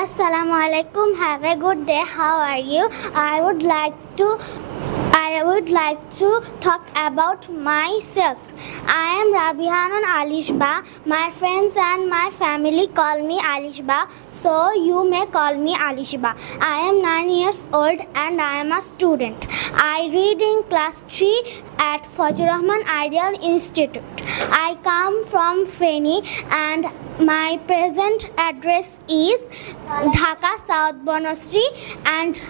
Assalamu alaikum. Have a good day. How are you? I would like to talk about myself. I am Rabihanun Alishba. My friends and my family call me Alishba, so you may call me Alishba. I am 9 years old and I am a student. I read in class 3 at Fajur Rahman Ideal Institute. I come from Feni and my present address is Dhaka South Bonasri and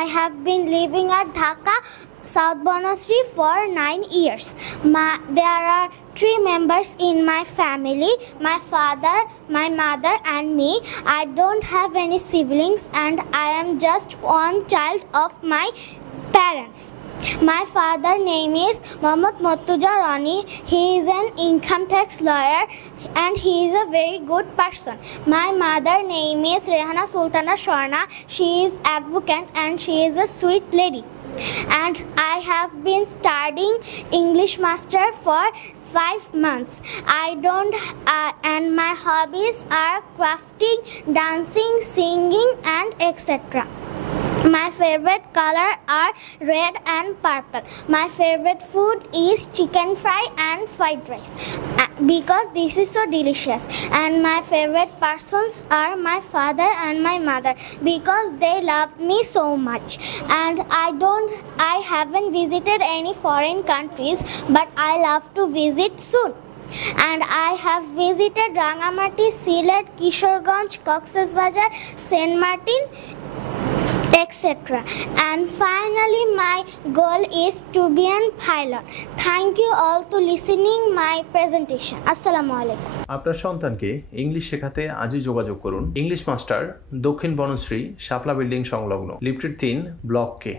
I have been living at Dhaka South Bonasri for 9 years. There are 3 members in my family, my father, my mother and me. I don't have any siblings and I am just one child of my parents. My father's name is Mohammad Murtuza Rani. He is an income tax lawyer and he is a very good person. My mother's name is Rehana Sultana Sharna. She is advocate and she is a sweet lady. And I have been studying English master for 5 months. And my hobbies are crafting, dancing, singing and etc. My favorite color are red and purple. My favorite food is chicken fry and fried rice because this is so delicious. And my favorite persons are my father and my mother because they love me so much. And I haven't visited any foreign countries, but I love to visit soon. And I have visited Rangamati, Sylhet, Kishoreganj, Cox's Bazar, Saint Martin, etc. And finally my goal is to be a pilot. Thank you all to listening my presentation. Assalamu alaikum. আপনার সন্তানকে English শেখাতে আজই যোগাযোগ করুন English master দক্ষিণ বনশ্রী শাপলা building সংলগ্ন lifted 3 block কে।